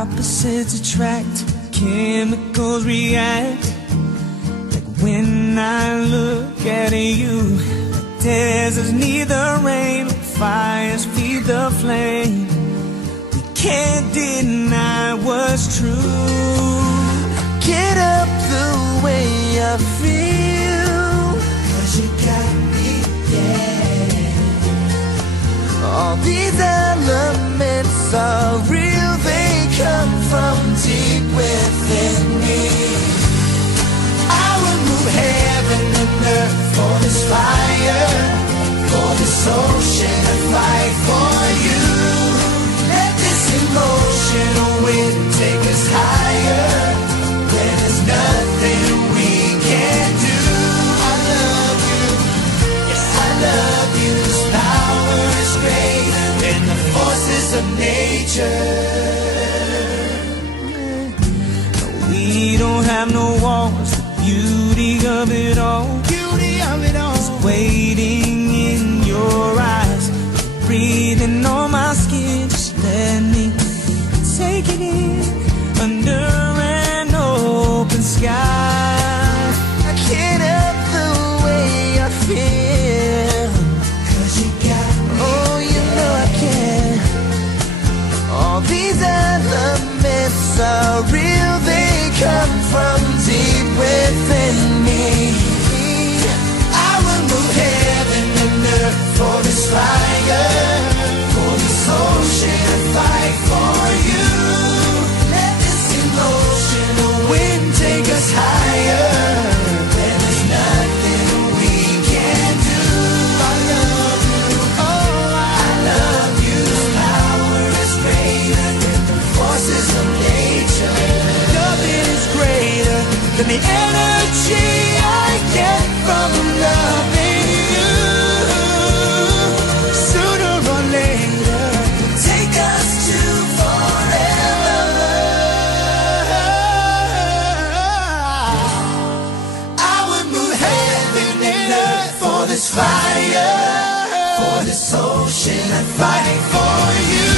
Opposites attract, chemicals react. Like when I look at you, deserts need the rain, fires feed the flame. We can't deny what's true. Get up the way I feel, 'cause you got me, yeah. All these elements are real, they come from deep within me. I would move heaven and earth for this fire, for this ocean and fight for you. Let this emotional wind take us higher, where there's nothing we can't do. I love you, yes I love you. This power is greater than the forces of nature. We don't have no walls, the beauty of it all. Beauty of it all is waiting in your eyes, breathing on my skin. Just let me take it in under an open sky. I can't help the way I feel, 'cause you got me. Oh, you know I can. All these elements are real, they come from deep within me. I will move heaven and earth for this fire, for this ocean and fight for you. Let this emotional wind take us higher, where there's nothing we can't do. I love you, oh I love you. This power is greater than the forces of nature. Nothing is greater than the energy I get from loving you. Sooner or later, take us to forever. I would move heaven and earth for this fire, for this ocean and fight for you.